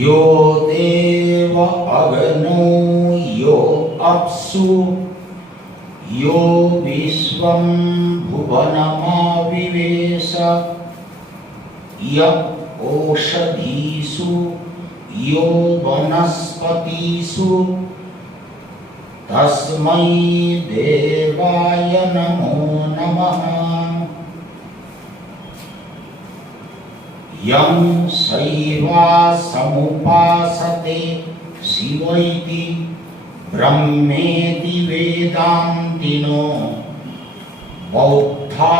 यो देव अग्नो यो अप्सु यो विश्वं भुवनमाविवेश य ओषधीषु यो वनस्पतिषु तस्मै देवाय नमो नमः। यं शैवासमुपासते शिव इति ब्रह्मेति वेदान्तिनो बौद्धा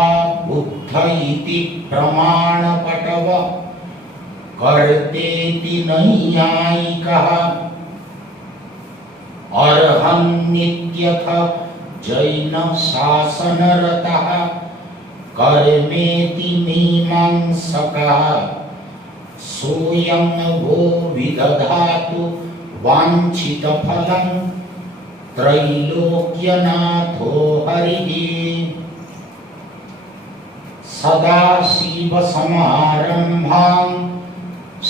बुद्ध इति प्रमाणपटव कर्तेति नैयायिकः अर्हन्नित्यथ जैन शासनरतः कर्मेति मीमांसकः सोऽयं वो विदधातु वाञ्छितफलं त्रैलोक्यनाथो हरिः। सदाशिवसमारम्भां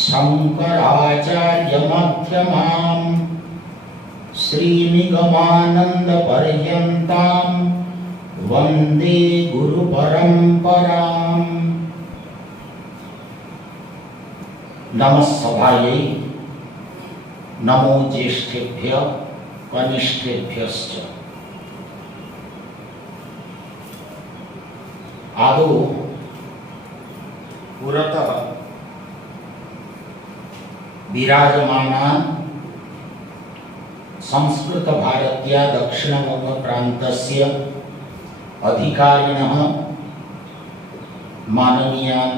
शङ्कराचार्यमध्यमाम् श्रीनिगमानन्दपर्यन्तां वन्दे गुरुपरम्पराम्। नमः सभायै, नमो ज्येष्ठेभ्यः कनिष्ठेभ्यश्च। आदौ पुरतः विराजमानान् संस्कृत भारत्या दक्षिणवङ्ग प्रान्तस्य अधिकारिणः माननीयान्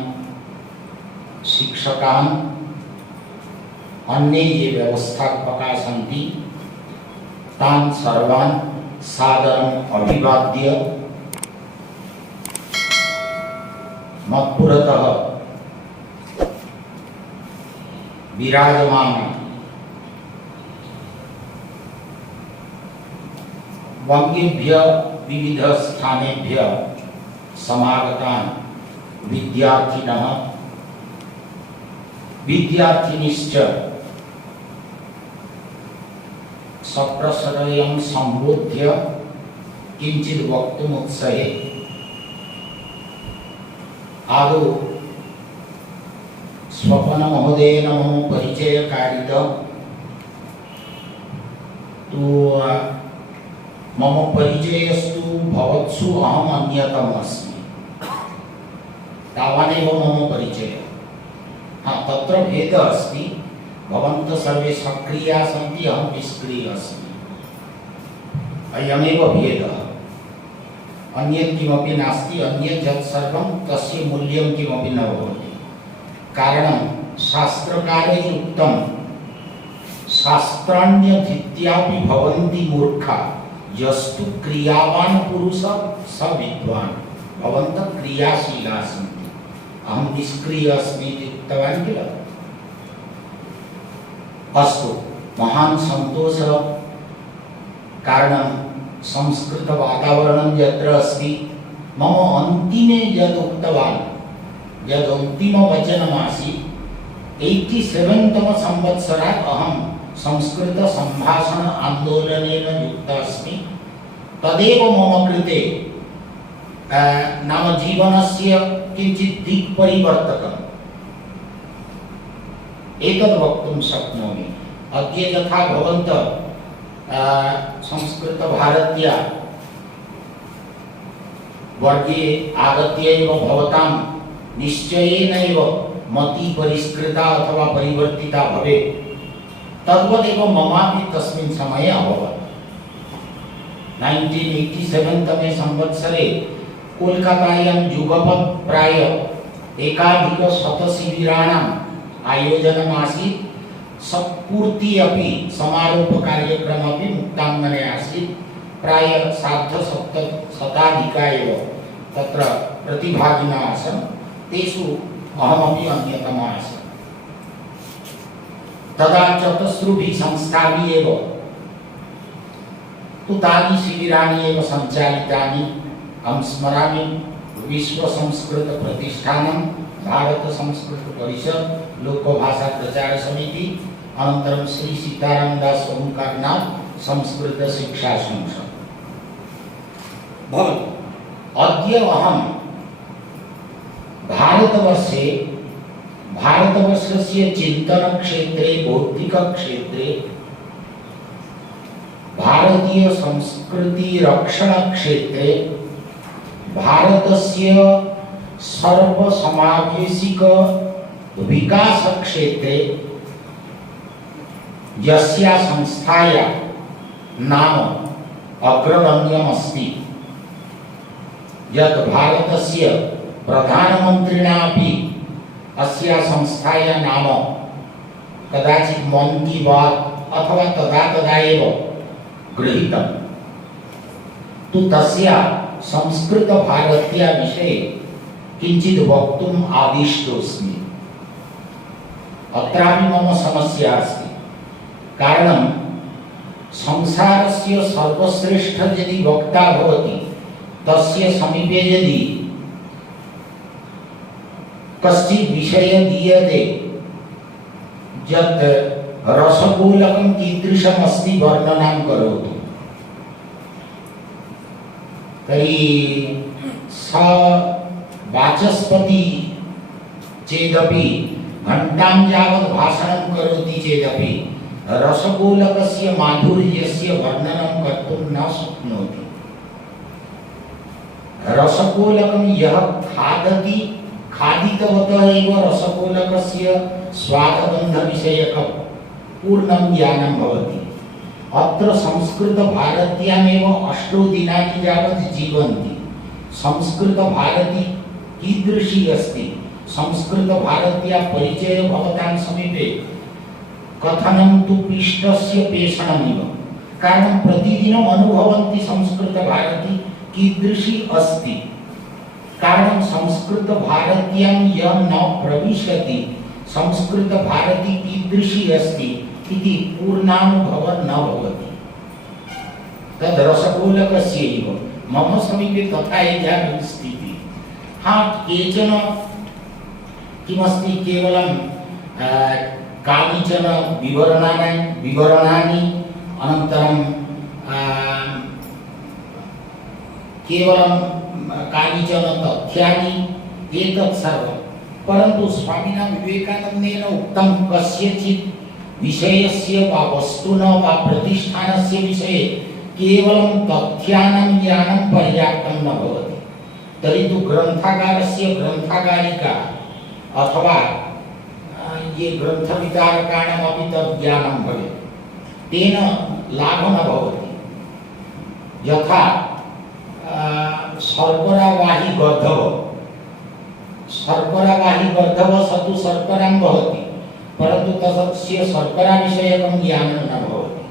शिक्षकान् अन्ये ये व्यवस्थापकाः सन्ति तान् सर्वान् सादरम् अभिवाद्य मत्पुरतः विराजमान वंगेभ्य विविध स्थानेभ्य समागतान् विद्यार्थिनः विद्यार्थिनीश्च सप्रश्रयं सम्बोध्य किञ्चित् वक्तुमुत्सहे आदौ स्वपन महोदयेन मम परिचय कारितः। तो मम परिचयस्तु भवत्सु अहम् अन्यतमः अस्मि, तावानेव मम परिचयः। हाँ, तत्र भेदः अस्ति, भवन्तः सर्वे सक्रियाः सन्ति, अहं निष्क्रियः अस्मि, अयमेव भेदः। अन्यत् किमपि नास्ति, अन्यत् यत् सर्वं तस्य मूल्यं किमपि न भवति। कारणं शास्त्रकारे उक्तं शास्त्राण्यधीत्यापि भवन्ति मूर्खा यस्तु क्रियावान् पुरुषः स विद्वान्। भवन्तः क्रियाशीलाः सन्ति, अहं निष्क्रियः अस्मि इति उक्तवान् किल। अस्तु, महान् सन्तोषः। कारणं संस्कृत वातावरणं यत्र अस्ति, मम अन्तिमे यद् उक्तवान् यद् अन्तिमवचनमासीत् 87तम संवत्सरात् अहं संस्कृत सम्भाषण आन्दोलनेन युक्तः अस्मि। तदेव मम कृते नाम जीवनस्य किञ्चित् दिक्परिवर्तकम् एतद् वक्तुं शक्नोमि। अद्य यथा भवन्तः संस्कृत भारत्या वर्गे आगत्य एव भवतां निश्चयेनैव मति परिष्कृता अथवा परिवर्तिता भवेत्। तद्वदेव ममापि तस्मिन् समये अभवत्। 1987 तमे संवत्सरे कोलकातायां युगपत् प्राय एकाधिकशतशिबिराणाम् आयोजनमासीत्। सत्पूर्ति अपि समारोपकार्यक्रमपि मुक्ताङ्गणे आसीत्। प्राय सार्धसप्तशताधिका एव तत्र प्रतिभागिनः आसन्, तेषु अहमपि अन्यतमः आसम्। तदा चतस्रुभिः संस्थाभिः एव तु तानि शिबिराणि एव सञ्चालितानि। अहं स्मरामि विश्वसंस्कृतप्रतिष्ठानं भारत संस्कृत परिषद, लोक भाषा प्रचार समिति, अनन्तरं श्री सीताराम दास ओंकारनाथ संस्कृत शिक्षा संसद। अद्य अहं भारतवर्षस्य चिन्तन क्षेत्रे, बौद्धिक क्षेत्रे, भारतीय संस्कृति रक्षण क्षेत्रे, भारतस्य सर्व समावेशिक विकास क्षेत्रे यस्या संस्थाया नाम अग्रगण्यमस्ति, यत् भारतस्य प्रधानमन्त्रिणा अपि अस्या संस्थाया नाम कदाचित् मन की बात अथवा तदा एव गृहीतम्। तु तस्या संस्कृत भारत्या विषये किञ्चित् वक्तुम् आदिष्टोऽस्मि। अत्रापि मम समस्या अस्ति, कारणं संसारस्य सर्वश्रेष्ठ यदि वक्ता भवति तस्य समीपे यदि कश्चित् विषय दीयते यत् रसगोलकं कीदृशमस्ति वर्णनं करोतु, तर्हि स वाचस्पति चेदपि घण्टां यावत् भाषणं करोति चेदपि रसगोलकस्य माधुर्यस्य वर्णनं कर्तुं न शक्नोति। रसगोलकं यः खादति खादितवतः एव रसगोलकस्य स्वादगन्धविषयकं पूर्णं ज्ञानं भवति। अत्र संस्कृत भारत्यामेव 8 दिनानि यावत् जीवन्ति। संस्कृत भारती कीदृशी अस्ति, संस्कृत भारत्या परिचय भवतां समीपे कथनं तु पिष्टस्य पेषणमिव, कारणं प्रतिदिनम् अनुभवन्ति संस्कृत भारती कीदृशी अस्ति। कारणं संस्कृत भारत्यां यः न प्रविशति, संस्कृत भारती कीदृशी अस्ति इति पूर्णानुभवः न भवति। तद् रसगोलकस्यैव मम समीपे तथा एका स्थितिः। हाँ, केचन किमस्ति, केवलं कानिचन विवरणानि अनन्तरं केवलं कानिचन तथ्यानि, एतत् सर्वं। परन्तु स्वामिना विवेकानन्देन उक्तं कस्यचित् विषयस्य वा वस्तुनः वा प्रतिष्ठानस्य विषये केवलं तथ्यानां ज्ञानं पर्याप्तं न भवति। तर्हि तु ग्रन्थकारस्य ग्रन्थकारिका अथवा ये ग्रन्थवितारकाणामपि तद् ज्ञानं भवेत्, तेन लाभः न भवति। यथा शर्करावाही गर्धव स तु शर्करां भवति, परन्तु तस्य शर्कराविषयकं ज्ञानं न भवति।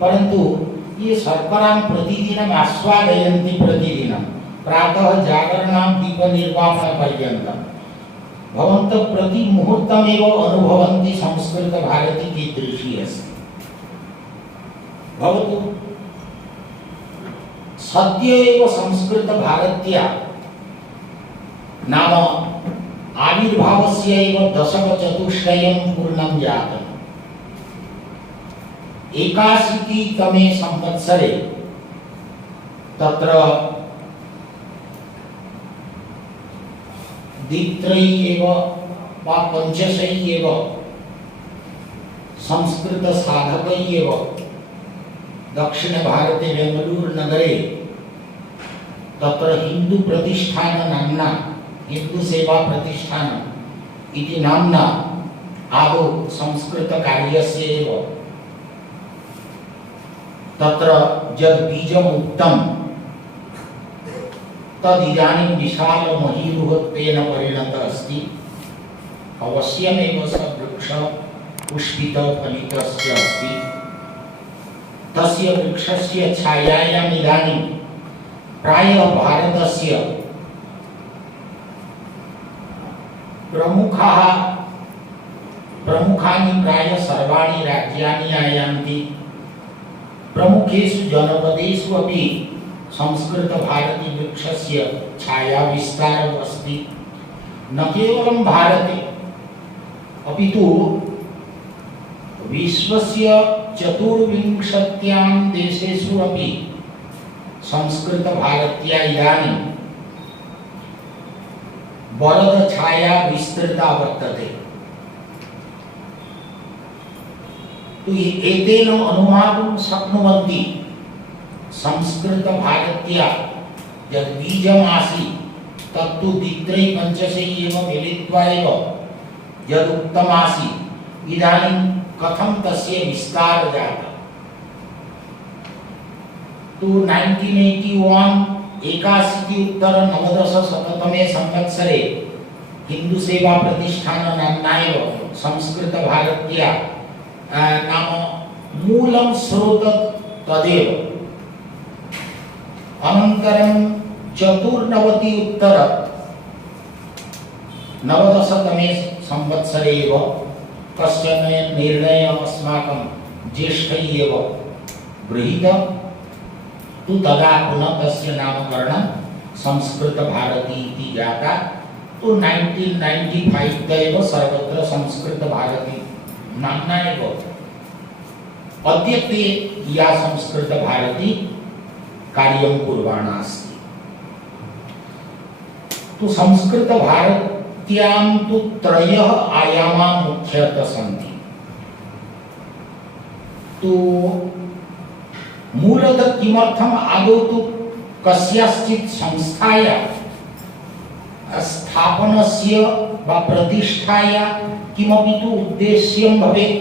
परन्तु ये शर्करां प्रतिदिनम् आस्वादयन्ति, प्रतिदिनं प्रातः जागरणां दीपनिर्वापणपर्यन्तं भवन्तः प्रतिमुहूर्तमेव अनुभवन्ति संस्कृत भारती कीदृशी अस्ति। भवतु सद्य एव संस्कृत भारत्या नाम आविर्भावस्य एव दशकचतुष्टयं पूर्णं जातम्। 81तमे संवत्सरे तत्र द्वित्रयी एव वा पञ्चशई एव संस्कृत साधकै एव दक्षिण भारते बेंगलूरु नगरे तत्र हिंदू प्रतिष्ठान नाम्ना, हिंदू सेवा प्रतिष्ठान इति नाम्ना आदौ संस्कृत कार्यस्य एव तत्र यद् बीजमुक्तं तदिदानीं विशालमहीरुहत्वेन परिणतः अस्ति। अवश्यमेव स वृक्षः पुष्पितफलितस्य अस्ति। तस्य वृक्षस्य छायायाम् इदानीं प्रायः भारतस्य प्रमुखानि प्रायः सर्वाणि राज्यानि आयान्ति। प्रमुखेषु जनपदेषु अपि संस्कृत भारती वृक्षस्य छाया विस्तारः अस्ति। न केवलं भारते अपितु विश्वस्य 24 देशेषु अपि संस्कृतभारत्या इदानीं वरदछाया विस्तृता वर्तते। तो एतेन अनुमातुं शक्नुवन्ति संस्कृतभारत्या यद् बीजमासीत् तत्तु द्वित्रै पञ्चशैः एव मिलित्वा एव यदुक्तमासीत् इदानीं कथं तस्य विस्तारः जातः। तो 1981 81-उत्तर-9-शततमे संवत्सरे हिंदू सेवा प्रतिष्ठान नाम्ना एव संस्कृतभारत्या नाम मूलं स्रोतं तदेव। अनन्तरं 94-उत्तर-9-तमे संवत्सरे एव कश्चन निर्णयः अस्माकं ज्येष्ठैः एव गृहीतः। तु तदा पुनः तस्य नामकरणं संस्कृतभारती इति जाता। तो 1995 एव सर्वत्र संस्कृतभारती नाम्ना एव अद्यत्वे या संस्कृतभारती कार्यं कुर्वाणा अस्ति। तो संस्कृतभारत्यां तु त्रयः आयामा मुख्यतः सन्ति। तो मूलतः किमर्थम् आदौ तु कस्याश्चित् संस्थायाः स्थापनस्य वा प्रतिष्ठाया किमपि तु उद्देश्यं भवेत्,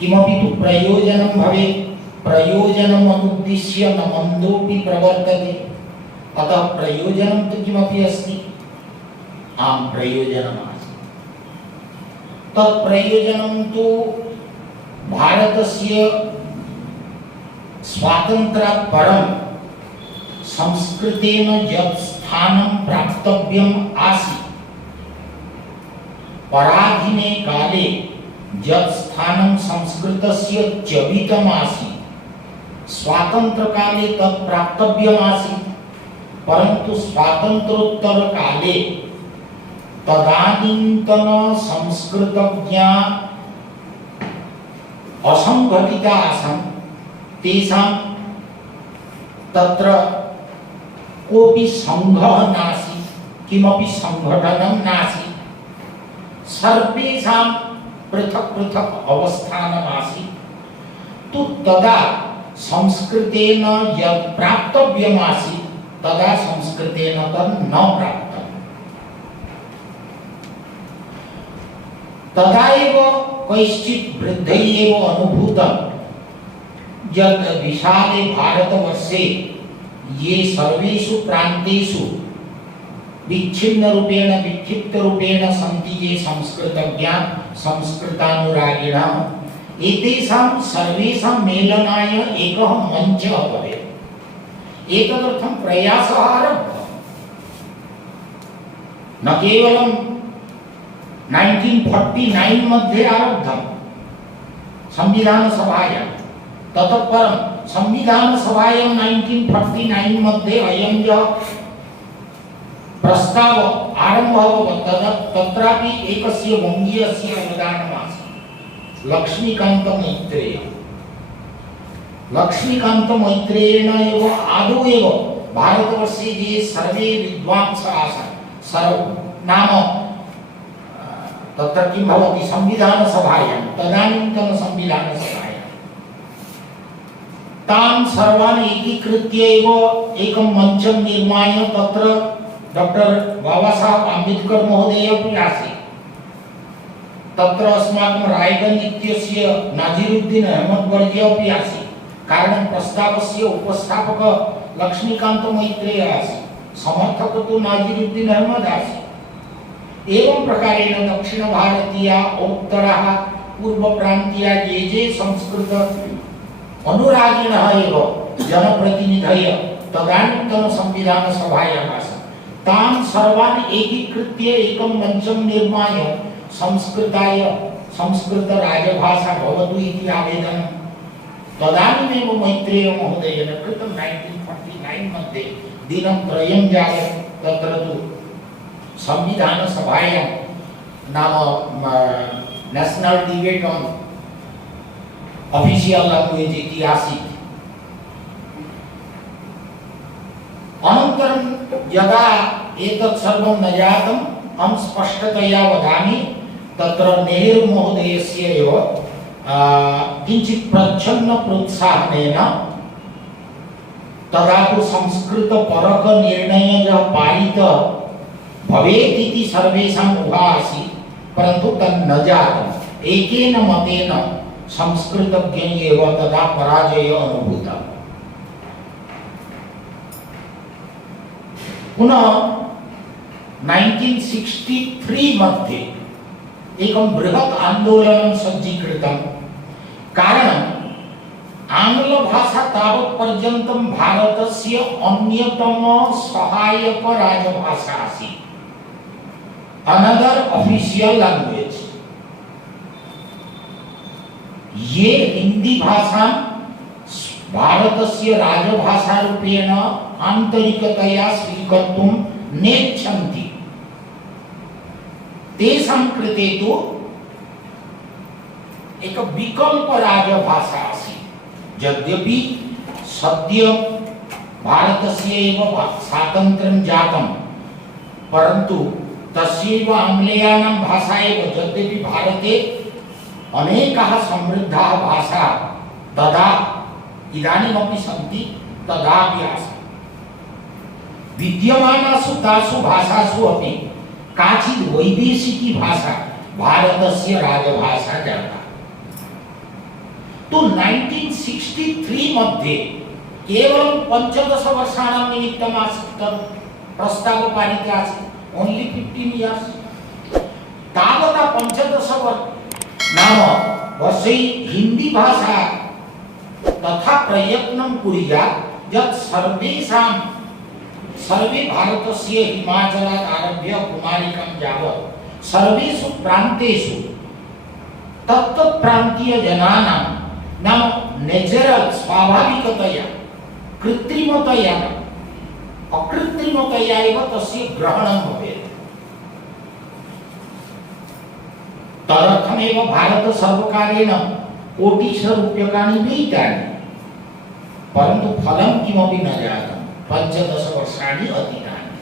किमपि तु प्रयोजनं भवेत्। प्रयोजनम् अनुद्दिश्य न मन्दोऽपि प्रवर्तते। अतः प्रयोजनं तु किमपि अस्ति, आम् प्रयोजनमासीत्। तत् प्रयोजनं तु भारतस्य स्वातन्त्र्यात् परं संस्कृतेन यत् स्थानं प्राप्तव्यम् आसीत्, पराधीने काले यत् स्थानं संस्कृतस्य च्यवितम् आसीत्, स्वातन्त्र्यकाले तत् प्राप्तव्यम् आसीत्। परन्तु स्वातन्त्र्योत्तर काले तदानीन्तन संस्कृतज्ञा असंघटिता आसन्। तेषां तत्र कोऽपि संघः नासीत्, किमपि संघटनं नासीत्। सर्वेषां पृथक् पृथक् अवस्थानम् आसीत्। तु तदा संस्कृतेन यत् प्राप्तव्यम् आसीत् तदा संस्कृतेन तत् न प्राप्तम्। तदा एव कैश्चित् वृद्धैः एव अनुभूतं यत् विशाले भारतवर्षे ये सर्वेषु प्रान्तेषु विच्छिन्नरूपेण विक्षिप्तरूपेण सन्ति ये संस्कृतज्ञाः संस्कृतानुरागिणः, एतेषां सर्वेषां मेलनाय एकः मञ्चः भवेत्। एतदर्थं प्रयासः आरब्धः। न केवलं 1949 मध्ये आरब्धं संविधानसभायां, ततः परं संविधानसभायां 1949 मध्ये अयं यः प्रस्तावः आरम्भः अभवत् तत्रापि एकस्य वङ्गीयस्य अवदानमासीत्, लक्ष्मीकान्तमैत्रेय। लक्ष्मीकान्तमैत्रेयेण एव आदौ एव भारतवर्षे ये सर्वे विद्वांसः आसन्, नाम तत्र किं भवति संविधानसभायां, तदानीन्तन संविधानसभायां तान् सर्वान् एकीकृत्य एव एकं मञ्चं निर्माय तत्र डॉक्टर बाबा साहब आम्बेडकर महोदय अपि आसीत्। तत्र अस्माकं रायगञ्ज इत्यस्य नाजिरुद्दीन अहमद वर्य अपि आसीत्। कारणं प्रस्तावस्य उपस्थापकः लक्ष्मीकान्तमैत्रेयः आसीत्, समर्थकः तु नाजिरुद्दीन अहमद आसीत्। एवं प्रकारेण दक्षिणभारतीया उत्तरः पूर्वप्रान्तीया ये संस्कृत अनुरागिणः एव जनप्रतिनिधयः तदानीन्तन संविधानसभायाम् आसन्, तान् सर्वान् एकीकृत्य एकं मञ्चं निर्माय संस्कृताय संस्कृतराजभाषा भवतु इति आवेदनं तदानीमेव मैत्रेय महोदयेन कृतं। 1949 मध्ये दिनत्रयं जायते तत्र तु संविधान सभायां नाम national debate on official language इति आसीत्। अनन्तरं यदा एतत् सर्वं न जातम् अहं स्पष्टतया वदामि, तत्र नेहरू महोदयस्य एव किञ्चित् प्रच्छन्न प्रोत्साहनेन तदा तु संस्कृतपरक निर्णयः पारितः भवेत् इति सर्वेषाम् ऊहा आसीत्, परन्तु तन्न जातम्। एकेन मतेन संस्कृतज्ञैः एव तदा पराजयः अनुभूतः। पुनः 1963 मध्ये एकं बृहत् आन्दोलनं सज्जीकृतं। कारणम् आङ्ग्लभाषा तावत्पर्यन्तं भारतस्य अन्यतम सहायक राजभाषा आसीत्, अनदर ऑफिशियल लैंग्वेज। ये हिंदी भाषा भारतस्य राजभाषारूपेण आन्तरिकतया स्वीकर्तुं नेच्छन्ति, तेषां कृते तु एक विकल्प राजभाषा आसीत्। यद्यपि सद्य भारतस्य एव स्वातन्त्र्यं जातं, परन्तु तस्यैव आङ्ग्लेयानां भाषा एव, यद्यपि भारते अनेकाः समृद्धाः भाषा तदा इदानीमपि सन्ति, तदापि आसन्। विद्यमानासु तासु भाषासु अपि काचित् वैदेशिकी भाषा भारतस्य राजभाषा जाता। तो 1963 मध्ये केवलं 15 वर्षाणां निमित्तम् आसीत् प्रस्तावः पारितः आसीत्, ओन्ली 15 इयर्स्। तावता 15 नाम वर्षै हिंदी भाषा तथा प्रयत्नं कुर्यात् यत् सर्वे भारतस्य हिमाचलात् आरभ्य कुमारिकां यावत् सर्वेषु प्रान्तेषु तत्तत् प्रान्तीय जनानां नाम नेचुरल स्वाभाविकतया कृत्रिमतया अकृत्रिमतया एव तस्य ग्रहणं भवेत्। तदर्थमेव भारत सर्वकारेण कोटिशरूप्यकाणि विहितानि, परन्तु फलं किमपि न जातं। 15 वर्षाणि अतीतानि।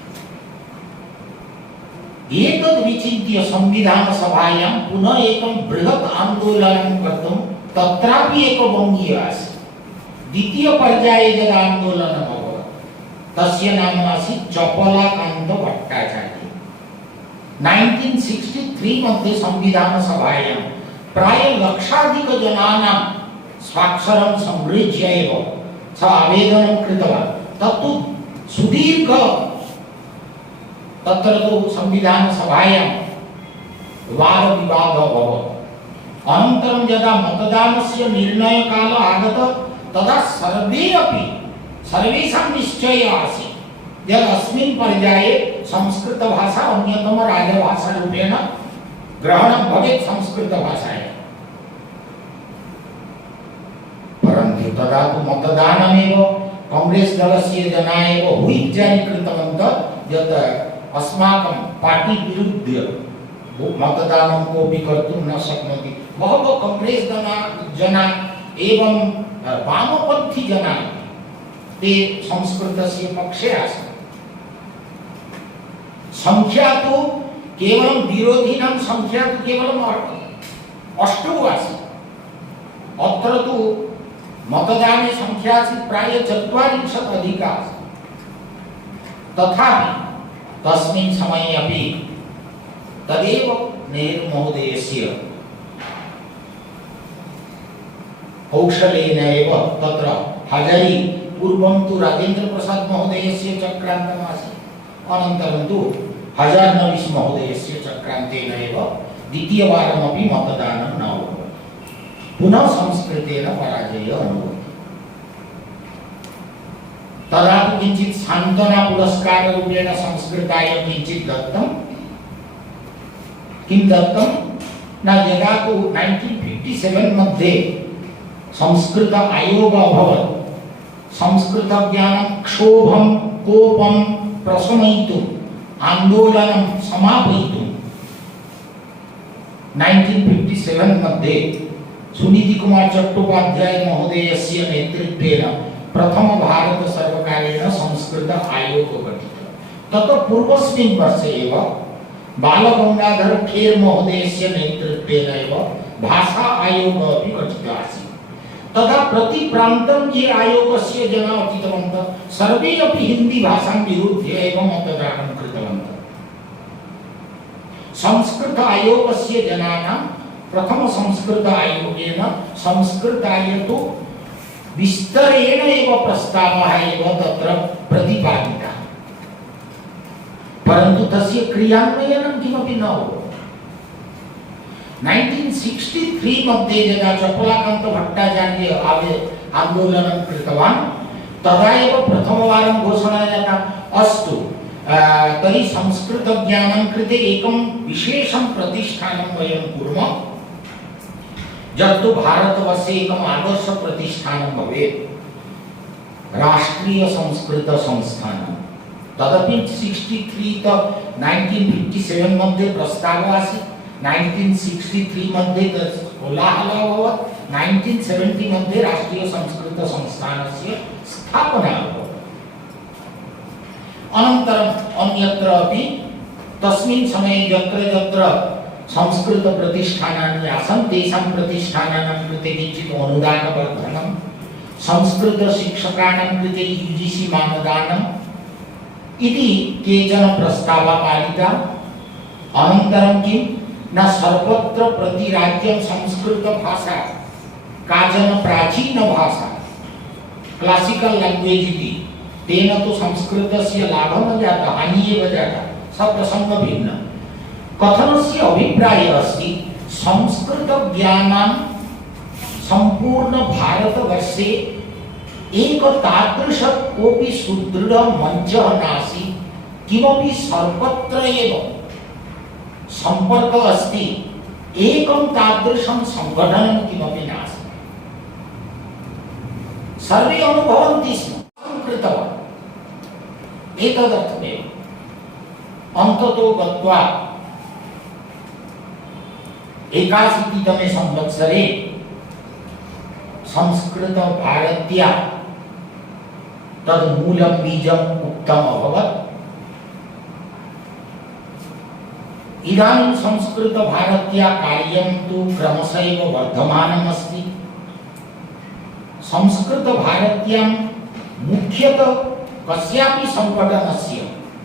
एतद् विचिन्त्य संविधानसभायां पुनः एकं बृहत् आन्दोलनं कर्तुं तत्रापि एक वङ्गीय आसीत्। द्वितीयपर्याये यदा आन्दोलनम् अभवत् तस्य नाम आसीत् चपलाकान्त भट्टाचार्य। 1963 मध्ये संविधानसभायां प्राय लक्षाधिकजनानां स्वाक्षरं संगृह्य एव स आवेदनं कृतवान्। तत्तु सुदीर्घ तत्र तु संविधानसभायां वादविवादः अभवत्। अनन्तरं यदा मतदानस्य निर्णयकालः आगतः तदा सर्वेषां निश्चयः आसीत् यत् अस्मिन् पर्याये संस्कृतभाषा अन्यतम राजभाषारूपेण ग्रहणं भवेत् संस्कृतभाषायां। परन्तु तदा तु मतदानमेव कांग्रेस दलस्य जनाः एव हुइप् जारी कृतवन्तः यत् अस्माकं पार्टी विरुद्ध मतदानं कोऽपि कर्तुं न शक्नोति। बहवः कांग्रेस जनाः एवं वामपन्थी जनाः ते संस्कृतस्य पक्षे आसन्। संख्या तु केवलं विरोधिनां संख्या तु केवलं 8 आसीत्। अत्र तु मतदाने संख्या आसीत् प्राय 40 अधिका आसीत्। तथापि तस्मिन् समये अपि तदेव नेहरू महोदयस्य कौशलेन एव तत्र हजारी पूर्वं तु राजेन्द्र प्रसाद महोदयस्य चक्रान्तम् आसीत्, अनन्तरं तु हजारनविस् महोदयस्य चक्रान्तेन एव द्वितीयवारमपि मतदानं न अभवत्। पुनः संस्कृतेन पराजयः अनुभूतः। तदा तु किञ्चित् सान्त्वना पुरस्काररूपेण संस्कृताय किञ्चित् दत्तं। किं दत्तं न यदा तु 1957 मध्ये संस्कृत आयोग अभवत्, संस्कृत ज्ञानं क्षोभं कोपं प्रशमयितुं आंदोलनं समापयितुं 1957 मध्ये सुनीतिकुमार चट्टोपाध्याय महोदयस्य नेतृत्वेन प्रथम भारत सर्वकारेण संस्कृत आयोग गठितः। ततः पूर्वस्मिन् वर्षे एव बालगंगाधर खेर महोदयस्य नेतृत्वेन एव भाषा आयोग अपि गठितः आसीत्। तथा प्रति प्रान्तं ये आयोगस्य जनाः अटितवन्तः सर्वे अपि हिंदी भाषां विरुद्ध्य एव मतदानं कृतवन्तः। संस्कृत आयोगस्य जनानां प्रथम संस्कृत आयोगेन संस्कृताय तु विस्तरेण एव प्रस्तावः एव तत्र प्रतिपादितः, परन्तु तस्य क्रियान्वयनं किमपि न अभवत्। 1963 मध्ये यदा चपलाकान्त भट्टाचार्य आन्दोलनं कृतवान् तदा एव प्रथमवारं घोषणा जाता, अस्तु तर्हि संस्कृतज्ञानं कृते एकं विशेषं प्रतिष्ठानं वयं कुर्मः, यत्तु भारतवर्षे एकम् आदर्श प्रतिष्ठानं भवेत्, राष्ट्रीय संस्कृत संस्थानं। तदपि 1957 मध्ये प्रस्तावः आसीत्, 1963 मध्ये कोलाहलः अभवत्, 1970 मध्ये राष्ट्रीय संस्कृत संस्थानस्य स्थापना अभवत्। अनन्तरम् अन्यत्र अपि तस्मिन् समये यत्र यत्र संस्कृत प्रतिष्ठानानि आसन् तेषां प्रतिष्ठानानां कृते किञ्चित् अनुदानवर्धनं, संस्कृत शिक्षकाणां कृते UGC मानदानम् इति केचन प्रस्तावः पालिताः। अनन्तरं किं न सर्वत्र प्रतिराज्यं संस्कृत भाषा काचन प्राचीन भाषा क्लासिकल लैंग्वेज इति, तेन तु संस्कृतस्य लाभः न जातः, हानिः एव जाता, सप्रसङ्गभिन्नः। कथनस्य अभिप्रायः अस्ति संस्कृतज्ञानां सम्पूर्ण भारतवर्षे एक तादृश कोऽपि सुदृढ मञ्चः नासीत्, किमपि सर्वत्र एव सम्पर्कः अस्ति, एकं तादृशं संगठनं किमपि नास्ति। सर्वे अनुभवन्ति स्म कृतवान्, एतदर्थमेव अन्ततो गत्वा 81तमे संवत्सरे संस्कृत भारत्या तन्मूलं बीजम् उक्तम् अभवत्। इदानीं संस्कृत भारत्या कार्यं तु क्रमशः एव वर्धमानम् अस्ति। संस्कृत भारत्यां मुख्यतः कस्यापि संगठनस्य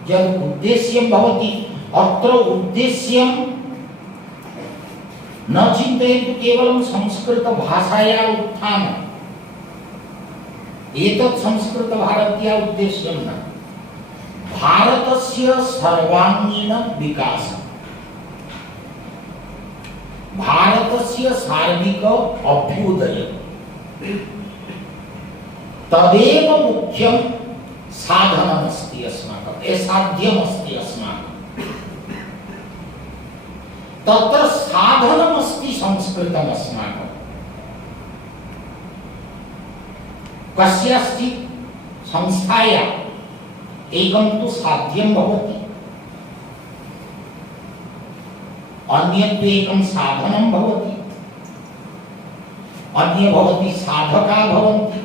यद् उद्देश्यं भवति, अत्र उद्देश्यं न चिन्तयन्तु केवलं संस्कृत भाषायाः उत्थानम्, एतत् संस्कृत भारत्याः उद्देश्यं न, भारतस्य सर्वांगीण विकासः, भारतस्य सार्विक अभ्युदयः, तदेव मुख्यं साधनमस्ति अस्माकम्, साध्यमस्ति अस्माकम्। तत्र साधनमस्ति संस्कृतम् अस्माकम्। कस्याचित् संस्थायाः एकं तु साध्यं भवति, अन्यत् एकं साधनं भवति, अन्य भवति साधकाः भवन्ति।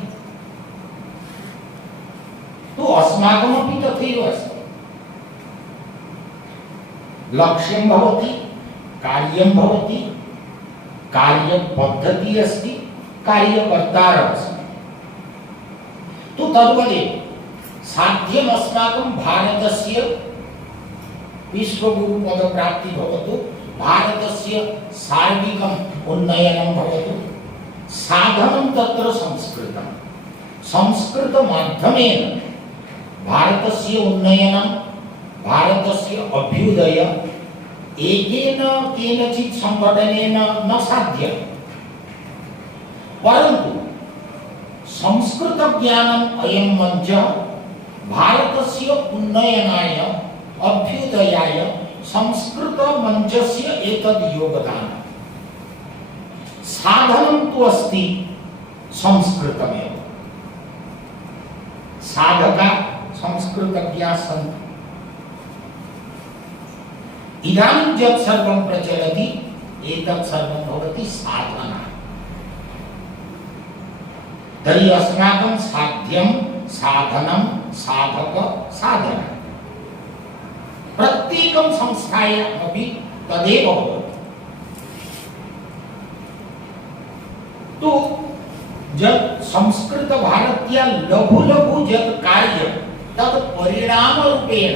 तो अस्माकमपि तथैव अस्ति, लक्ष्यं भवति, कार्यं भवति, कार्यपद्धतिः अस्ति, कार्यकर्तारः अस्ति। तो तद्वदेव साध्यम् अस्माकं भारतस्य विश्वगुरुपदप्राप्तिः भवतु, भारतस्य सार्विकम् उन्नयनं भवतु, साधनं तत्र संस्कृतं। संस्कृतमाध्यमेन भारतस्य उन्नयनं, भारतस्य अभ्युदय एकेन केनचित् संगठनेन न साध्यं, परन्तु संस्कृतज्ञानम् अयं मञ्चः भारतस्य उन्नयनाय, अभ्युदयाय संस्कृतमञ्चस्य एतद् योगदानं। साधनं तु अस्ति संस्कृतमेव, साधकाः संस्कृतज्ञाः सन्ति। इदानीं यत् सर्वं प्रचलति एतत् सर्वं भवति साधना। तर्हि अस्माकं साध्यं साधनं साधक साधना प्रत्येकं संस्थायामपि तदेव भवति। तो जब संस्कृत भारतीय लघु लघु जब कार्य तद परिणाम रूपेण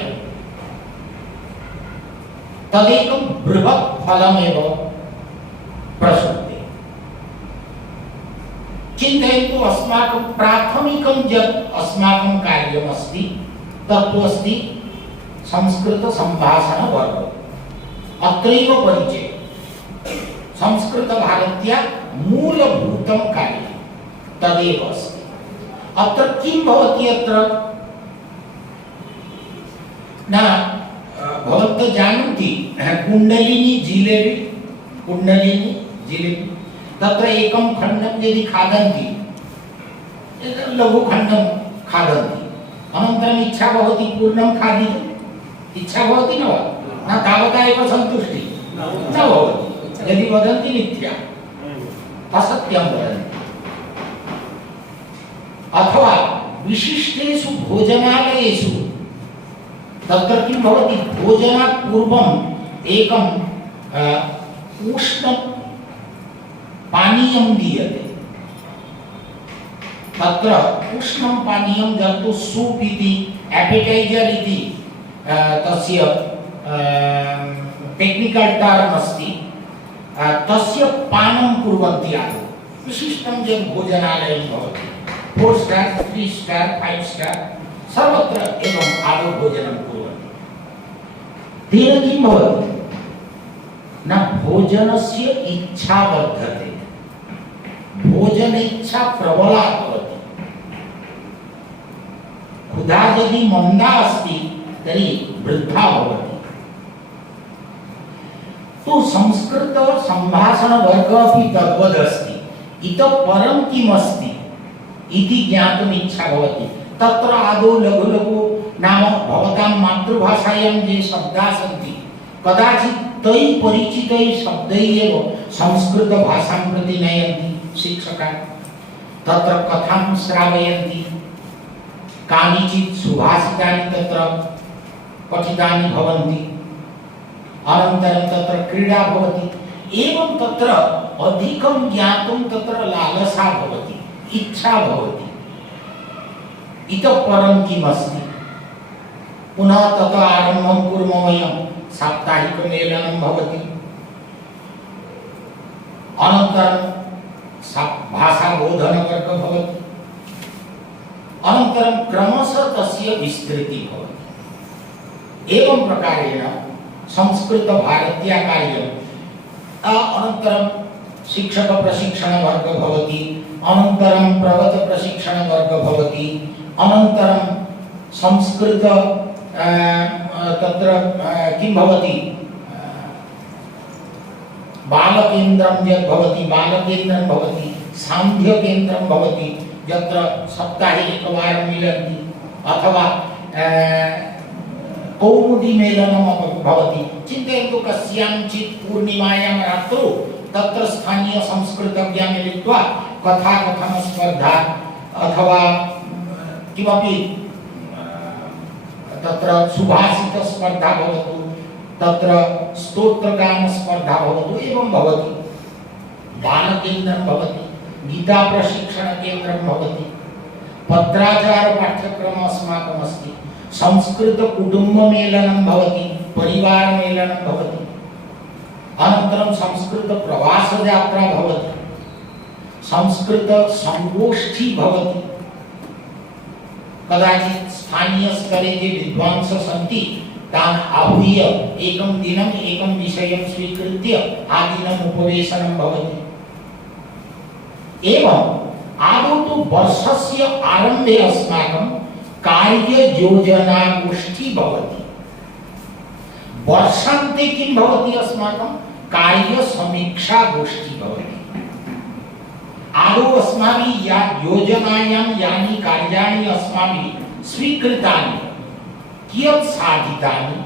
तदेकं बृहत् फलमेव प्रसूयते। चिन्तयन्तु अस्माकं प्राथमिकं यत् अस्माकं कार्यमस्ति तत्तु अस्ति संस्कृत संभाषण वर्ग। अत्रैव परिचय संस्कृत भारतीय मूलभूतं कार्यं तदेव अस्ति। अत्र किं भवति अत्र न भवन्तः जानन्ति कुण्डलिनी जिलेबी तत्र एकं खण्डं यदि खादन्ति लघु खण्डं खादन्ति अनन्तरम् इच्छा भवति पूर्णं खादितुम् इच्छा भवति न वा न तावता एव सन्तुष्टि न भवति यदि वदन्ति मिथ्या असत्यं वदन्ति। अथवा विशिष्टेषु भोजनालयेषु तत्र किं भवति भोजनात् पूर्वम् एकं उष्ण पानीयं दीयते। तत्र उष्णं पानीयं दत्तु सूप् इति एपेटैजर् इति तस्य टेक्निकल् टर्म् अस्ति। तस्य पानं कुर्वन्ति आदौ विशिष्टं यत् भोजनालयं भवति 4 स्टार् 3 स्टार् 5 स्टार् सर्वत्र एवम् आदौ भोजनं कुर्वन्ति। तेन किं भवति न भोजनस्य इच्छा वर्धते भोजन इच्छा प्रबला भवति। क्षुधा यदि मन्दा अस्ति तर्हि वृद्धा भवति। तो संस्कृत संभाषण वर्ग अपि तद्वद् अस्ति। इतः परं किम् अस्ति इति ज्ञातुम् इच्छा भवति। तत्र आदौ लघु लघु नाम भवतां मातृभाषायां ये शब्दाः सन्ति कदाचित् तैः परिचितैः शब्दैः एव संस्कृतभाषां प्रति नयन्ति शिक्षकाः। तत्र कथां श्रावयन्ति कानिचित् सुभाषितानि तत्र पठितानि भवन्ति अनन्तरं तत्र क्रीडा भवति। एवं तत्र अधिकं ज्ञातुं तत्र लालसा भवति इच्छा भवति। इतः परं किम् अस्ति पुनः ततः आरम्भं कुर्मः वयं साप्ताहिकमेलनं भवति अनन्तरं भाषाबोधनवर्गः भवति अनन्तरं क्रमशः तस्य विस्तृतिः भवति। एवं प्रकारेण संस्कृत भारतीय कार्यम् अनन्तरं शिक्षक प्रशिक्षण वर्ग भवति अनन्तरं प्रवत प्रशिक्षण वर्ग भवति अनन्तरं संस्कृत तत्र किं भवति बालकेन्द्रं यत् भवति बालकेन्द्रं भवति सान्ध्यकेन्द्रं भवति यत्र सप्ताहे एकवारं मिलन्ति अथवा कौमुदी मेलनं भवति। चिन्तयन्तु कस्याञ्चित् पूर्णिमायां रात्रौ तत्र स्थानीय संस्कृतज्ञाः मिलित्वा कथाकथनस्पर्धा अथवा किमपि तत्र सुभाषितस्पर्धा भवतु तत्र स्तोत्रगानस्पर्धा भवतु एवं भवति। बालकेन्द्रं भवति गीताप्रशिक्षणकेन्द्रं भवति पत्राचारपाठ्यक्रमः अस्माकम् अस्ति संस्कृतकुटुम्बमेलनं भवति परिवारमेलनं भवति अनन्तरं संस्कृतप्रवासयात्रा भवति संस्कृतसङ्गोष्ठी भवति। कदाचित् स्थानीयस्तरे ये विद्वांसः सन्ति तान् आहूय एकं दिनम् एकं विषयं स्वीकृत्य आदिनम् उपवेशनं भवति। एवम् आदौ तु वर्षस्य आरम्भे अस्माकं कार्ययोजनागोष्ठी भवति। वर्षान्ते किं भवति अस्माकं कार्यसमीक्षागोष्ठी भवति। आदौ अस्माभिः या योजनायां यानि कार्याणि अस्माभिः स्वीकृतानि कियत् साधितानि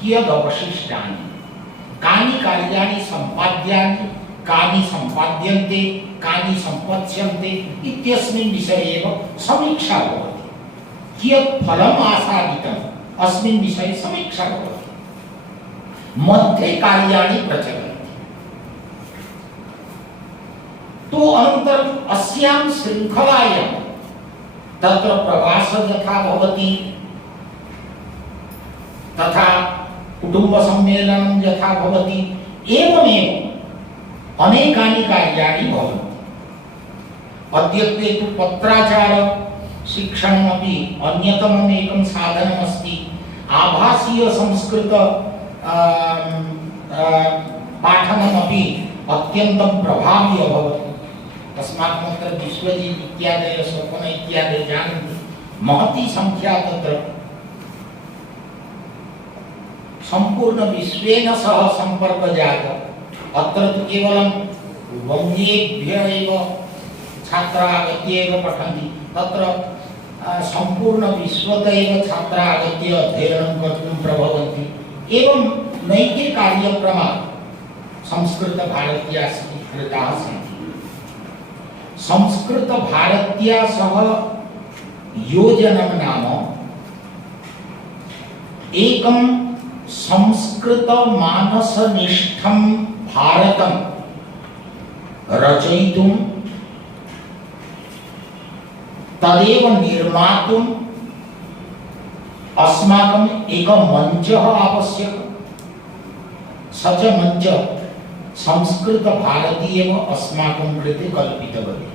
कियत् अवशिष्टानि कानि कार्याणि सम्पाद्यानि, कानि सम्पाद्यन्ते, कानि सम्पत्स्यन्ते इत्यस्मिन् विषये एव समीक्षा भवति। कियत् फलम् आसादितम् अस्मिन् विषये समीक्षा भवति। मध्ये कार्याणि प्रचलन्ति। तो अनन्तरम् अस्यां शृङ्खलायां तत्र प्रवासः यथा भवति तथा कुटुम्बसम्मेलनं यथा भवति एवमेव अनेकानि कार्याणि भवन्ति। अद्यत्वे तु पत्राचार शिक्षणमपि अन्यतमम् एकं साधनमस्ति। आभासीय संस्कृत पाठनमपि अत्यन्तं प्रभावी अभवत्। अस्माकम् अत्र विश्वजीत् इत्यादयः स्वपन इत्यादयः जानन्ति। महती संख्या तत्र संपूर्ण विश्वेन सह सम्पर्कः जातः। अत्र तु केवलं वङ्गेभ्यः एव छात्राः आगत्य एव पठन्ति। तत्र संपूर्ण विश्वतः एव छात्राः आगत्य अध्ययनं कर्तुं प्रभवन्ति। एवं नैके कार्यक्रमाः संस्कृतभारत्या कृताः सन्ति। संस्कृतभारत्या सह योजनं नाम एकं संस्कृतमानसनिष्ठं भारतं रचयितुं तदेव निर्मातुम् अस्माकम् एकः मञ्चः आवश्यकः। स च मञ्चः संस्कृतभारती एव अस्माकं कृते कल्पितवती।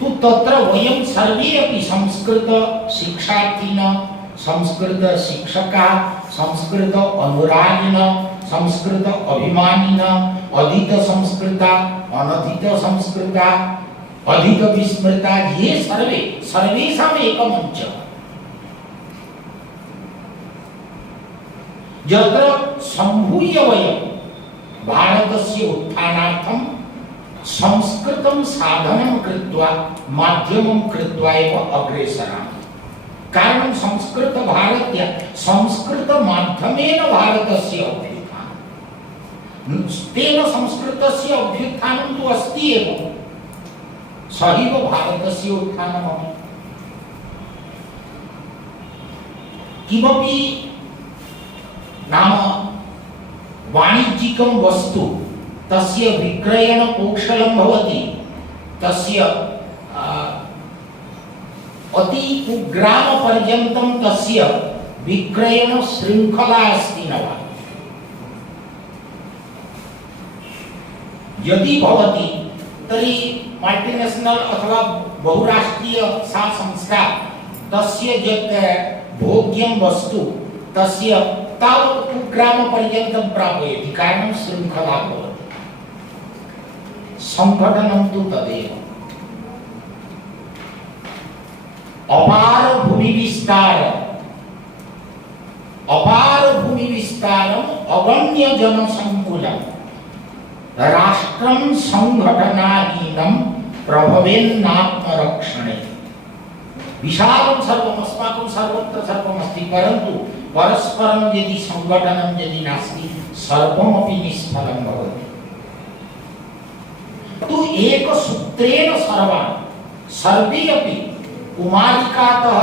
तु तत्र वयं सर्वे अपि संस्कृत शिक्षार्थिनः, संस्कृत शिक्षकाः, संस्कृत अनुरागिणः, संस्कृत अभिमानिनः, अधीत संस्कृता, अनधीत संस्कृता, अधिक विस्मृता, ये सर्वे सर्वेषाम् एकः मञ्चः। यत्र सम्भूय वयं भारतस्य उत्थानार्थं संस्कृतं साधनं कृत्वा माध्यमं कृत्वा एव अग्रेसरामः। कारणं संस्कृतभारत्या संस्कृतमाध्यमेन भारतस्य अभ्युत्थानं, तेन संस्कृतस्य अभ्युत्थानं तु अस्ति एव, सहैव भारतस्य उत्थानमपि। किमपि नाम वाणिज्यिकं वस्तु तस्य विक्रयण कौशलं भवति, तस्य अति कुग्रामपर्यन्तं तस्य विक्रयण शृङ्खला अस्ति न वा। यदि भवति तर्हि मल्टीनेशनल अथवा बहुराष्ट्रीय सा संस्था तस्य यत् भोग्यं वस्तु तस्य तावत् कुग्रामपर्यन्तं प्रापयति। कारणं शृङ्खला भवति। संघटनं तु तदेव। अपार भूमि विस्तारम् अगण्य जनसङ्कुलं राष्ट्रं संघटनाहीनं प्रभवेन्नात्मरक्षणे। विशालं सर्वम् अस्माकं सर्वत्र सर्वमस्ति, परन्तु परस्परं यदि संघटनं यदि नास्ति सर्वमपि निष्फलं भवति। तु एकसूत्रेण सर्वान् सर्वे अपि कुमारिकातः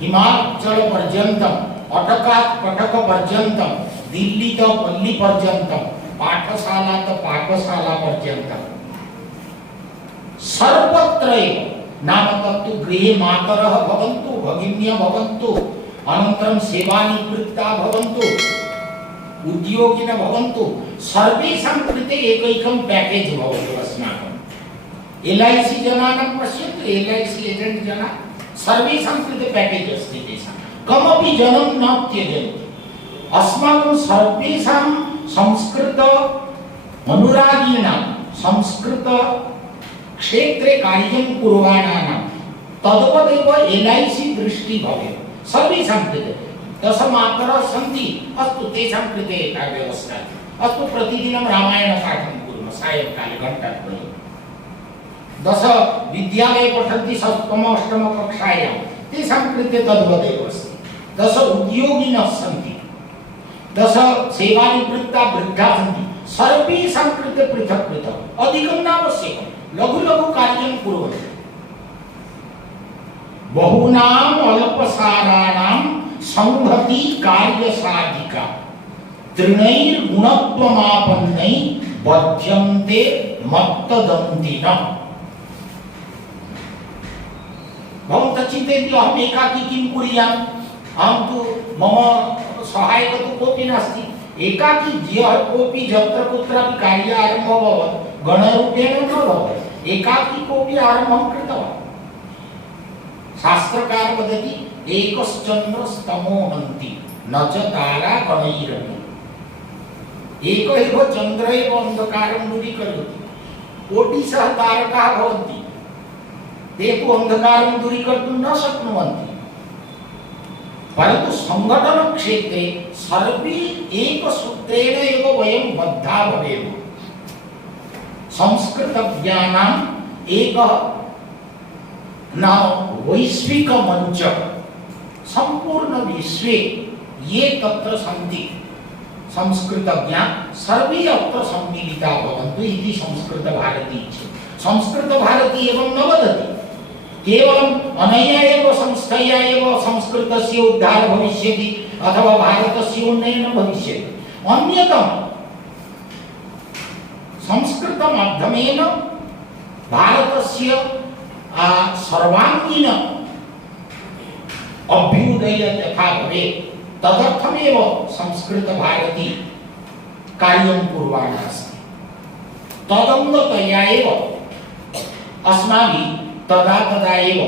हिमाचलपर्यन्तम्, अटकात् कटकपर्यन्तं, दिल्लीतः पल्लीपर्यन्तं, पाठशालातः पाकशालापर्यन्तं सर्वत्र एव नाम तत्तु गृहे मातरः भवन्तु, भगिन्यः भवन्तु, अनन्तरं सेवानिवृत्ताः भवन्तु, उद्योगिनः भवन्तु, सर्वेषां कृते एकैकं पैकेज भवतु। अस्माकं LIC जनानां पश्यन्तु, LIC एजेंट जनाः सर्वेषां कृते पैकेज अस्ति तेषां। कमपि जनं न त्यजन्ति। अस्माकं सर्वेषां संस्कृत अनुरागिणां, संस्कृत क्षेत्रे कार्यं कुर्वाणानां तद्वदेव LIC दृष्टि भवेत् सर्वेषां कृते। 10 मातरः सन्ति, अस्तु तेषां कृते एका व्यवस्था। अस्तु प्रतिदिनं रामायणपाठं कुर्मः सायङ्काले घण्टाद्वयं। 10 विद्यालये पठन्ति 7म 8म कक्षायां, तेषां कृते तद्वदेव अस्ति। 10 उद्योगिनः सन्ति, दश सेवानिवृत्ता वृद्धा सन्ति सर्वेषां कृते पृथक् पृथक् अधिकं नावश्यकं लघु लघु कार्यं कुर्वन्ति बहुनाम अल्पसाराणां संहति कार्यसाधिका त्रिणैर् गुणत्वमापन्नै बध्यन्ते मत्तदन्तिनः। भवन्तः चिन्तयन्तु अहम् एकाकी किं कुर्याम् अहं तु मम सहायकः तु कोऽपि नास्ति एकाकी यः कोऽपि यत्र कुत्रापि कार्य आरम्भः भवत् गणरूपेण न भवत् एकाकी कोऽपि आरम्भं कृतवान्। शास्त्रकार वदति एकश्चन्द्रस्तमो हन्ति न च तारा गणैरपि। एक एव चन्द्र एव अन्धकारं दूरीकरोति कोटिशः तारकाः भवन्ति ते तु अन्धकारं दूरीकर्तुं न शक्नुवन्ति परन्तु संघटन क्षेत्रे सर्वे एकसूत्रेण एव वयं बद्धा भवेम। संस्कृतज्ञानाम् एकः नाम वैश्विक मंच संपूर्ण विश्वे ये तत्र सन्ति संस्कृतज्ञा सर्वे अत्र सम्मिलिता भवन्तु इति संस्कृतभारती इच्छति। संस्कृतभारती एवं न वदति केवलम् अनया एव संस्थया एव संस्कृतस्य उद्धार भविष्यति अथवा भारतस्य उन्नयनं भविष्यति। अन्यतम संस्कृत माध्यमेन भारतस्य सर्वांगीण अभ्युदय यथा भवेत् तदर्थमेव संस्कृतभारती कार्यं कुर्वाणा अस्ति। तदङ्गतया एव अस्माभिः तदा तदा एव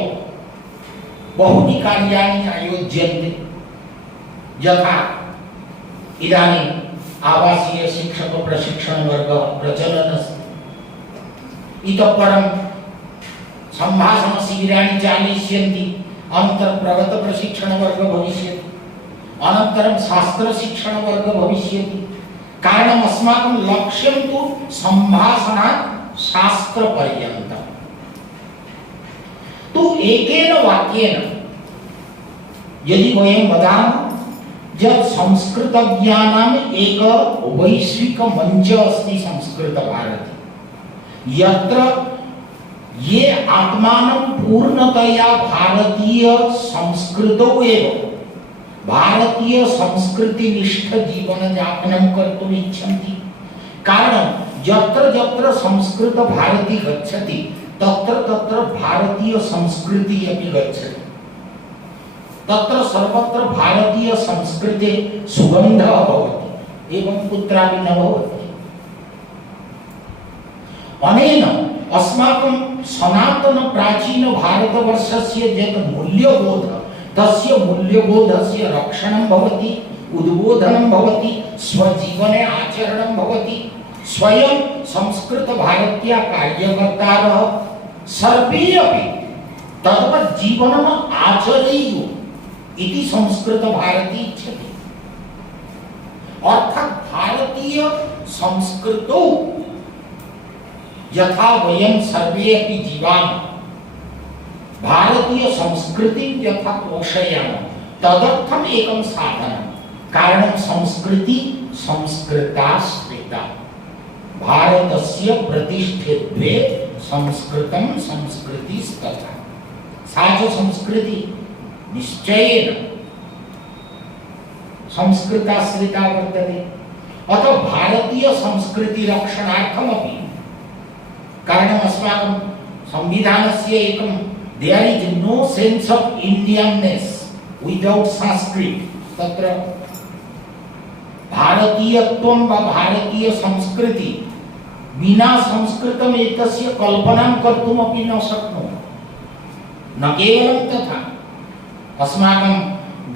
बहूनि कार्याणि आयोज्यन्ते यथा इदानीम् आवासीय शिक्षक प्रशिक्षण वर्ग प्रचलन् अस्ति। इतः परं संभाषण शिबिराणि चालिष्यन्ति अन्तर्प्रगत प्रशिक्षण वर्ग भविष्यति अनन्तरं शास्त्र शिक्षण वर्ग भविष्यति। कारणम् अस्माकं लक्ष्यं तु संभाषणात् शास्त्र पर्यन्तम्। तो एकेन वाक्येन यदि वयं वदामः यत् संस्कृतज्ञानाम् एक वैश्विक मंच अस्ति संस्कृतभारती यत्र ये आत्मानं पूर्णतया भारतीय संस्कृतौ एव भारतीय संस्कृतिनिष्ठ जीवन यापनं कर्तुम् इच्छन्ति। कारणं यत्र यत्र संस्कृत भारती गच्छति तत्र तत्र भारतीय संस्कृति अपि गच्छति तत्र सर्वत्र भारतीय संस्कृते सुगन्धः भवति एवं कुत्रापि न भवति। अनेन अस्माकं सनातन प्राचीन भारतवर्षस्य यत् मूल्यबोध तस्य मूल्यबोधस्य रक्षणं भवति उद्बोधनं भवति स्वजीवने आचरणं भवति। स्वयं संस्कृत भारत्या कार्यकर्तारः सर्वे अपि तद्वत् जीवनम् आचरेयुः इति संस्कृत भारती इच्छति। अर्थात् भारतीय संस्कृतौ यथा वयं सर्वे अपि जीवामः भारतीय संस्कृतिं यथा पोषयामः तदर्थम् एकं साधनं। कारणं संस्कृति संस्कृताश्रिता भारतस्य प्रतिष्ठित्वे संस्कृतं संस्कृतिस्तथा सा च संस्कृति निश्चयेन संस्कृताश्रिता वर्तते। अतः भारतीय संस्कृति रक्षणार्थमपि कारणम् अस्माकं संविधानस्य एकं there is no sense of Indianness without Sanskrit तत्र भारतीयत्वं वा भारतीय संस्कृति विना संस्कृतम् एतस्य कल्पनां कर्तुमपि न शक्नुमः। न केवलं तथा अस्माकं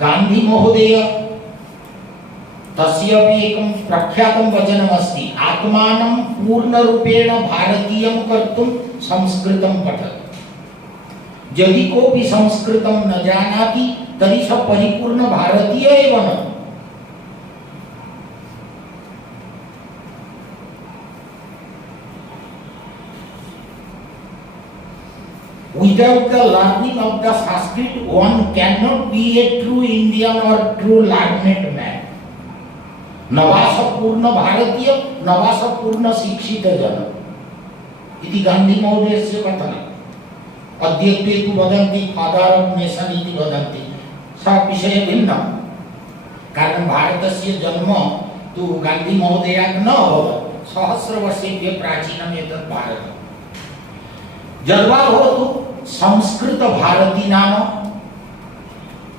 गान्धी महोदय तस्य अपि एकं प्रख्यातं वचनमस्ति आत्मानं पूर्णरूपेण भारतीयं कर्तुं संस्कृतं पठतु। यदि कोऽपि संस्कृतं न जानाति तर्हि सः परिपूर्ण भारतीय एव न। Without the learning of the Sanskrit, one cannot be a true Indian or true learned man. नवास पूर्ण भारतीय नवास पूर्ण शिक्षित जन इति गांधी महोदयस्य कथनम्। अद्यत्वे तु वदन्ति फादर ऑफ नेशन इति वदन्ति, सा विषय भिन्नः। कारण भारतस्य जन्म तु गांधी महोदयात् न अभवत्, सहस्रवर्षेभ्यः प्राचीनम् एतत् भारतम्। यद्वा भवतु संस्कृत भारती नाम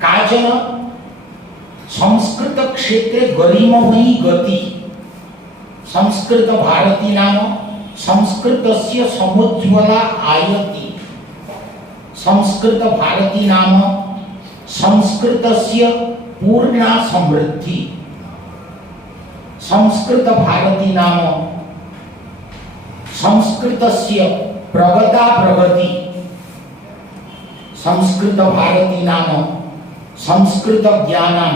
काचन संस्कृत क्षेत्रे गरिममयी गति। संस्कृत भारती नाम संस्कृतस्य समुज्ज्वला आयति। संस्कृत भारती नाम संस्कृतस्य पूर्णा समृद्धि। संस्कृत भारती नाम संस्कृतस्य प्रगता प्रगति। संस्कृत भारती नाम संस्कृत ज्ञानं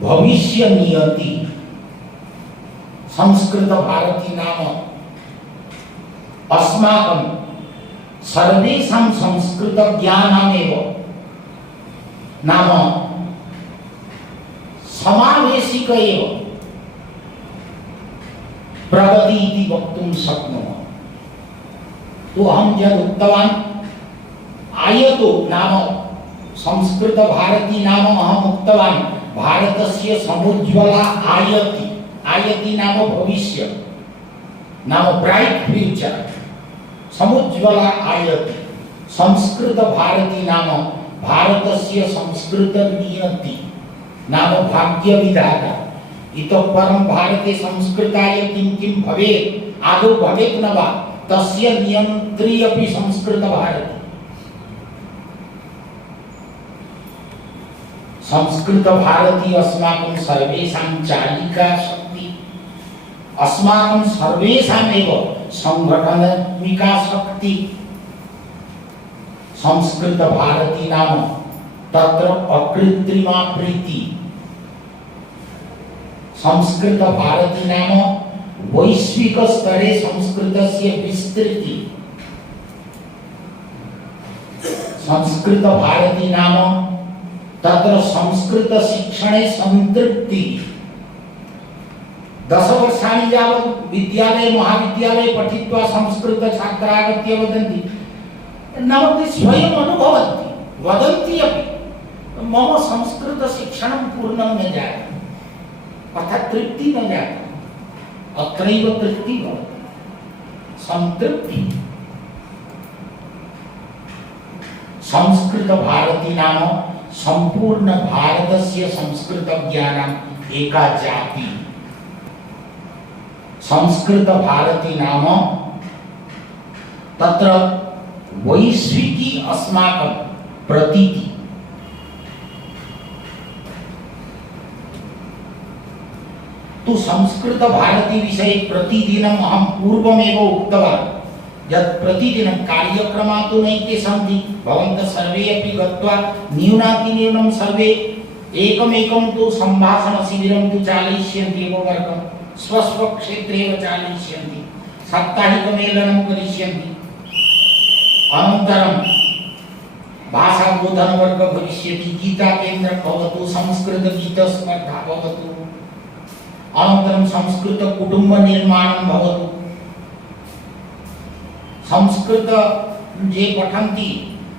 भविष्य नियति। संस्कृत भारती नाम अस्माकं सर्वेषां संस्कृत ज्ञानमेव नाम समावेशिक एव प्रगति इति वक्तुं शक्नुमः। तो हम यद् उक्तवान् आयतो नाम संस्कृत भारती नाम अहम् उक्तवान् भारतस्य समुज्ज्वला आयति। आयति नाम भविष्य नाम ब्राइट फ्यूचर। समुज्ज्वला आयति। संस्कृत भारती नाम भारतस्य संस्कृत नियति नाम भाग्य विधाता। इतः परं भारते संस्कृताय किं किं भवेत् आदौ भवेत् न वा तस्य नियन्त्री अपि संस्कृत भारती। संस्कृत भारती अस्माकं सर्वेषां चालिका शक्ति, अस्माकं सर्वेषामेव संगठनात्मिका शक्ति। संस्कृत भारती नाम तत्र अकृत्रिमा प्रीति। संस्कृत भारती नाम वैश्विक स्तरे संस्कृतस्य विस्तृति। संस्कृत भारती नाम तत्र संस्कृत शिक्षणे संतृप्ति। 10 वर्षाणि यावत् विद्यालये महाविद्यालये पठित्वा संस्कृत छात्राः आगत्य वदन्ति नाम ते स्वयम् अनुभवन्ति वदन्ति अपि मम संस्कृत शिक्षणं पूर्णं न जातं, अर्थात् तृप्ति न जाता। अत्रैव तृप्ति भवति, संतृप्ति। संस्कृत भारती नाम संपूर्ण भारतस्य संस्कृत ज्ञानम् एका जाति। संस्कृत भारती नाम तत्र वैश्विकी अस्माकं प्रतीति। तो संस्कृत भारती विषये प्रतिदिनम् अहं पूर्वमेव उक्तवान् यत् प्रतिदिनं कार्यक्रमाः तु नैके सन्ति। भवन्तः सर्वे अपि गत्वा न्यूनातिन्यूनं सर्वे एकमेकं तु सम्भाषणशिबिरं तु चालयिष्यन्ति एव। वर्गं स्वस्वक्षेत्रे एव चालयिष्यन्ति, साप्ताहिकमेलनं करिष्यन्ति। अनन्तरं भाषाबोधनवर्गः भविष्यति, गीताकेन्द्रं भवतु, संस्कृतगीतस्पर्धा भवतु, अनन्तरं संस्कृतकुटुम्बनिर्माणं भवतु। संस्कृत ये पठन्ति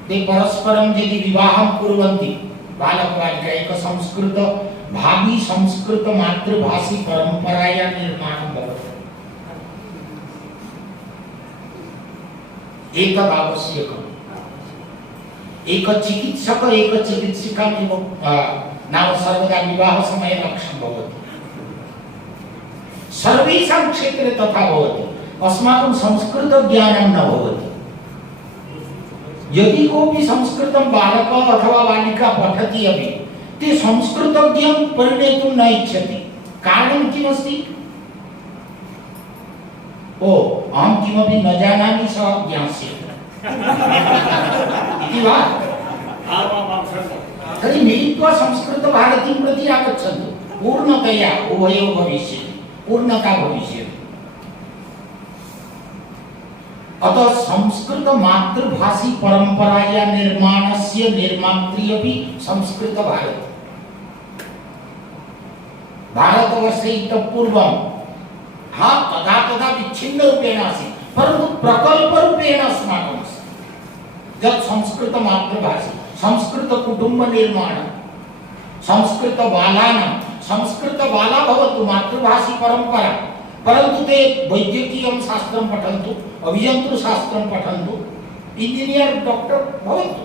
ते परस्परं यदि विवाहं कुर्वन्ति बालक बालिका एक संस्कृत भावी संस्कृत मातृभाषी परंपराया निर्माणं भवति। एतद् आवश्यकम्। एक चिकित्सक एक चिकित्सिका नाम सर्वदा विवाह समये लक्ष्यं भवति। सर्वेषां क्षेत्रे तथा भवति। अस्माकं संस्कृत ज्ञानं न भवति। यदि कोऽपि संस्कृतं बालकः अथवा बालिका पठति अपि ते संस्कृतज्ञं परिणेतुं न इच्छति। कारणं किमस्ति? अहं किमपि न जानामि सः ज्ञास्यति इति वा? तर्हि मिलित्वा संस्कृतभारतीं प्रति आगच्छन्तु। पूर्णतया उभयोः भविष्यति, पूर्णता भविष्यति। अतः संस्कृत मातृभाषी परंपराया निर्माणस्य निर्मात्री अपि संस्कृत भारती। भारतवर्षे इतः पूर्वं हाँ तदा तदा विच्छिन्नरूपेण आसीत्, परन्तु प्रकल्परूपेण अस्माकम् अस्ति। यत् संस्कृतमातृभाषी संस्कृतकुटुम्बनिर्माणं, संस्कृतबालानां संस्कृतबाला भवतु मातृभाषी परम्परा, परन्तु ते वैद्यकीयं शास्त्रं पठन्तु, अभियन्तृशास्त्रं पठन्तु, इंजीनियर डॉक्टर भवन्तु,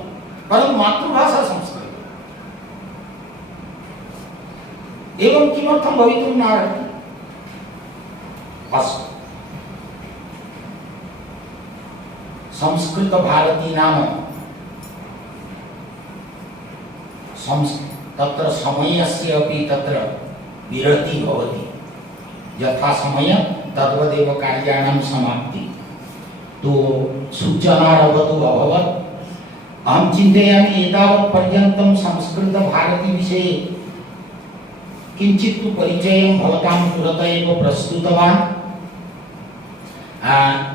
परन्तु मातृभाषा संस्कृत। एवं किमर्थं भवितुं नार्हति? अस्तु, संस्कृत भारती नाम तत्र समयस्य अपि तत्र विरति भवति, यथा समय तद्वदेव कार्याणां समाप्ति। तो सूचनारवतु अभवत्। अहं चिन्तयामि एतावत् पर्यन्तं संस्कृत भारती विषये किञ्चित् परिचयं भवतां पुरतः एव प्रस्तुतवान्।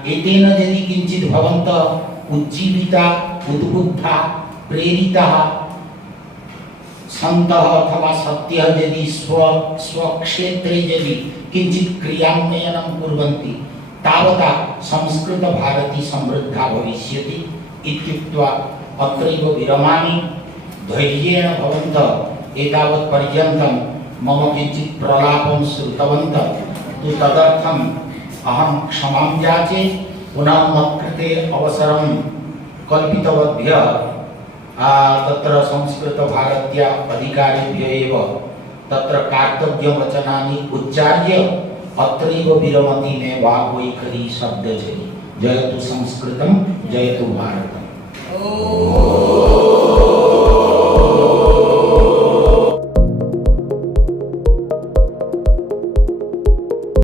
एतेन यदि किञ्चित् भवन्तः उज्जीविता, उद्बुद्धा, प्रेरिताः सन्तः अथवा सत्यः यदि स्वक्षेत्रे यदि किञ्चित् क्रियान्वयनं कुर्वन्ति तावता संस्कृत भारती समृद्धा भविष्यति इत्युक्त्वा अत्रैव विरमामि। धैर्येण भवन्तः एतावत् पर्यन्तं मम किञ्चित् प्रलापं श्रुतवन्तः, तु तदर्थम् अहं क्षमां याचे। पुनः मत्कृते अवसरं कल्पितवद्भ्यः तत्र संस्कृत भारत्या अधिकारिभ्यः एव तत्र कर्तव्यवचनानि उच्चार्य अत्रैव विरमति मे वाग्वैखरी शब्दजरी। जयतु संस्कृतं, जयतु भारतम्।